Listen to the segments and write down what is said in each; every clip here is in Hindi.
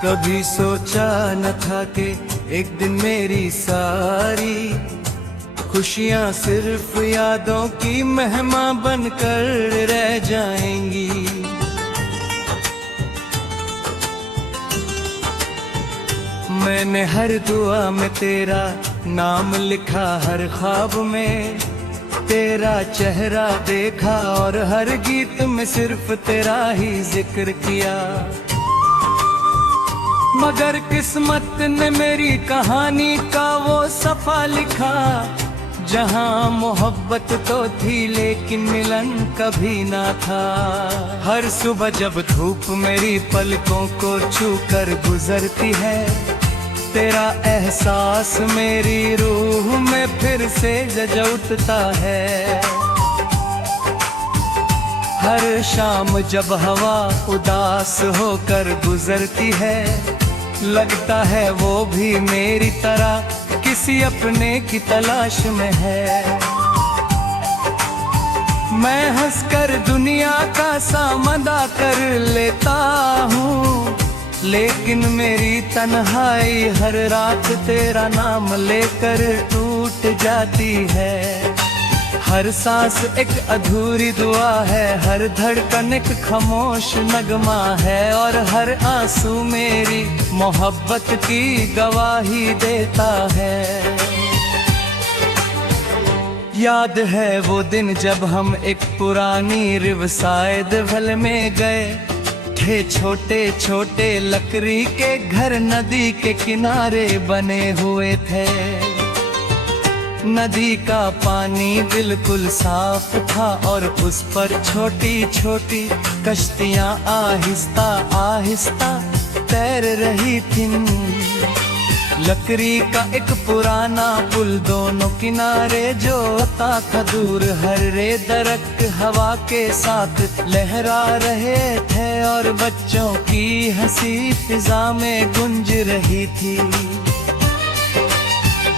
कभी सोचा न था कि एक दिन मेरी सारी खुशियाँ सिर्फ यादों की मेहमान बनकर रह जाएंगी। मैंने हर दुआ में तेरा नाम लिखा, हर ख्वाब में तेरा चेहरा देखा और हर गीत में सिर्फ तेरा ही जिक्र किया। मगर किस्मत ने मेरी कहानी का वो सफा लिखा, जहां मोहब्बत तो थी लेकिन मिलन कभी ना था। हर सुबह जब धूप मेरी पलकों को छू कर गुजरती है, तेरा एहसास मेरी रूह में फिर से जज उठता है। हर शाम जब हवा उदास होकर गुजरती है, लगता है वो भी मेरी तरह किसी अपने की तलाश में है। मैं हंसकर दुनिया का सामना कर लेता हूँ, लेकिन मेरी तन्हाई हर रात तेरा नाम लेकर टूट जाती है। हर सांस एक अधूरी दुआ है, हर धड़कन एक खामोश नगमा है और हर आंसू मेरी मोहब्बत की गवाही देता है। याद है वो दिन जब हम एक पुरानी रिवरसाइड वेल में गए थे, छोटे छोटे लकड़ी के घर नदी के किनारे बने हुए थे। नदी का पानी बिल्कुल साफ था और उस पर छोटी छोटी कश्तियां आहिस्ता आहिस्ता तैर रही थीं। लकड़ी का एक पुराना पुल दोनों किनारे जोता था दूर, हरे दरख्त हवा के साथ लहरा रहे थे और बच्चों की हंसी फिजा में गूंज रही थी।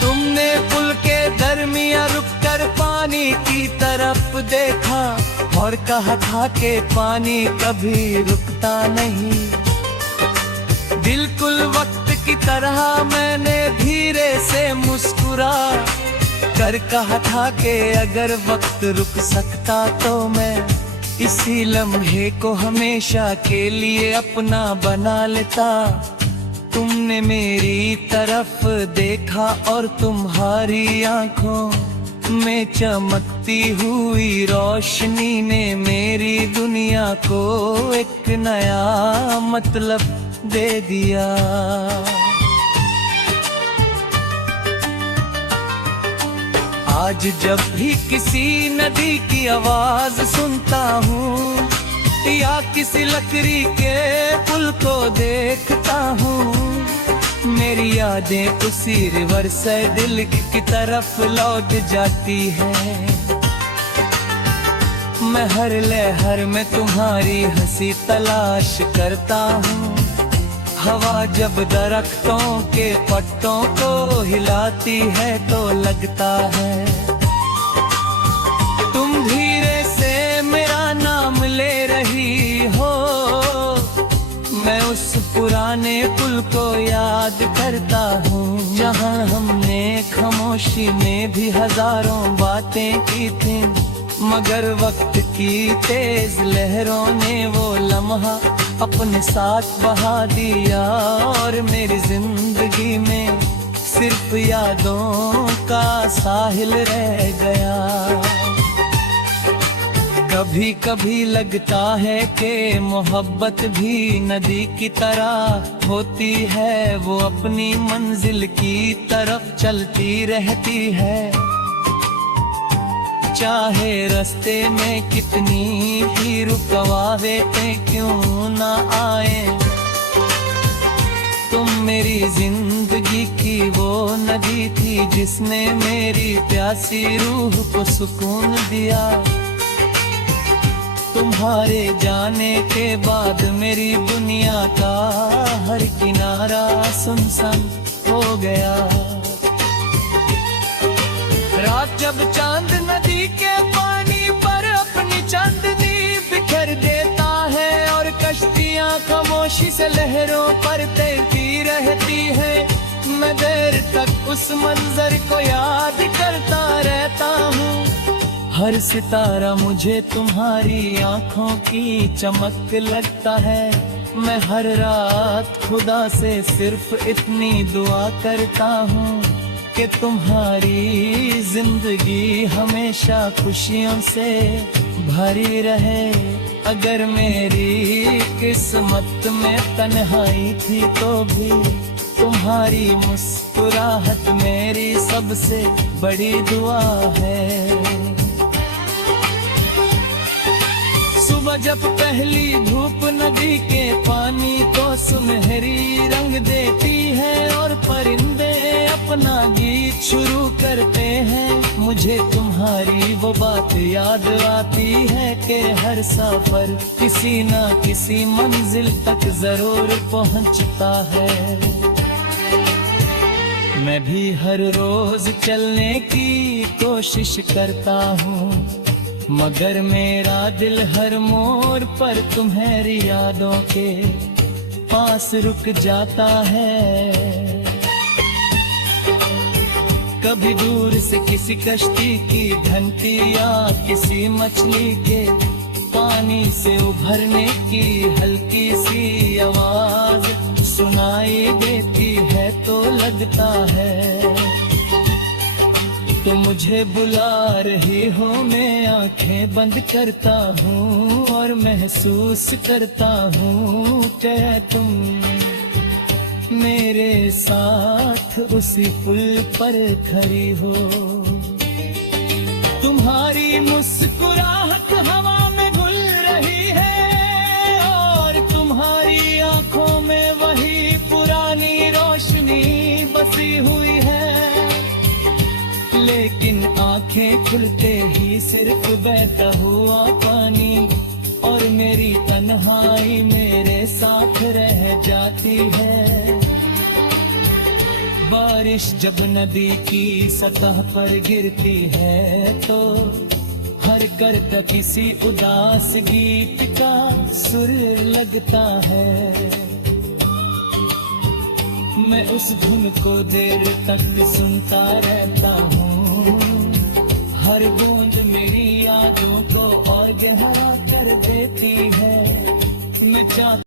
तुमने पुल के दरमिया रुककर पानी की तरफ देखा और कहा था कि पानी कभी रुकता नहीं। बिल्कुल वक्त की तरह मैंने धीरे से मुस्कुरा कर कहा था कि अगर वक्त रुक सकता तो मैं इसी लम्हे को हमेशा के लिए अपना बना लेता। तुमने मेरी तरफ देखा और तुम्हारी आंखों में चमकती हुई रोशनी ने मेरी दुनिया को एक नया मतलब दे दिया। आज जब भी किसी नदी की आवाज सुनता हूँ या किसी लकड़ी के पुल को देखता हूँ, मेरी यादें उसी रिवर से दिल की तरफ लौट जाती हैं। मैं हर लहर में तुम्हारी हंसी तलाश करता हूँ। हवा जब दरख्तों के पत्तों को हिलाती है तो लगता है तुम धीरे से मेरा नाम ले रही हो। मैं उस पुराने पुल को याद करता हूँ, जहाँ हमने खामोशी में भी हजारों बातें की थी, मगर वक्त की तेज लहरों ने वो लम्हा अपने साथ बहा दिया और मेरी जिंदगी में सिर्फ यादों का साहिल रह गया। कभी कभी लगता है कि मोहब्बत भी नदी की तरह होती है, वो अपनी मंजिल की तरफ चलती रहती है। चाहे रास्ते में कितनी ही रुकावटें क्यों ना आए, तुम मेरी जिंदगी की वो नदी थी जिसने मेरी प्यासी रूह को सुकून दिया। तुम्हारे जाने के बाद मेरी दुनिया का हर किनारा सुनसान हो गया। रात जब चांद नदी के पानी पर अपनी चांदनी बिखेर देता है और कश्तियां खामोशी से लहरों पर तैरती रहती है। मैं देर तक उस मंजर को याद करता रहता हूँ। हर सितारा मुझे तुम्हारी आंखों की चमक लगता है। मैं हर रात खुदा से सिर्फ इतनी दुआ करता हूँ कि तुम्हारी जिंदगी हमेशा खुशियों से भरी रहे। अगर मेरी किस्मत में तन्हाई थी तो भी तुम्हारी मुस्कुराहट मेरी सबसे बड़ी दुआ है। सुबह जब पहली धूप नदी के पानी को सुनहरी रंग देती है और परिंदे अपना गीत शुरू करते हैं, मुझे तुम्हारी वो बात याद आती है कि हर सफर किसी ना किसी मंजिल तक जरूर पहुंचता है। मैं भी हर रोज चलने की कोशिश करता हूँ, मगर मेरा दिल हर मोड़ पर तुम्हारी यादों के पास रुक जाता है। कभी दूर से किसी कश्ती की घंटी या किसी मछली के पानी से उभरने की हल्की सी आवाज सुनाई देती है तो लगता है तो मुझे बुला रही हो। मैं आंखें बंद करता हूँ और महसूस करता हूँ कि तुम मेरे साथ उसी पुल पर खड़ी हो। तुम्हारी मुस्कुराहट हवा में घुल रही है और तुम्हारी आंखों में वही पुरानी रोशनी बसी हुई है। लेकिन आंखें खुलते ही सिर्फ बहता हुआ पानी और मेरी तन्हाई मेरे साथ रह जाती है। बारिश जब नदी की सतह पर गिरती है तो हर करता किसी उदास गीत का सुर लगता है। मैं उस धुन को देर तक सुनता रहता हूँ, हर बूंद मेरी यादों को और गहरा कर देती है। मैं चाहता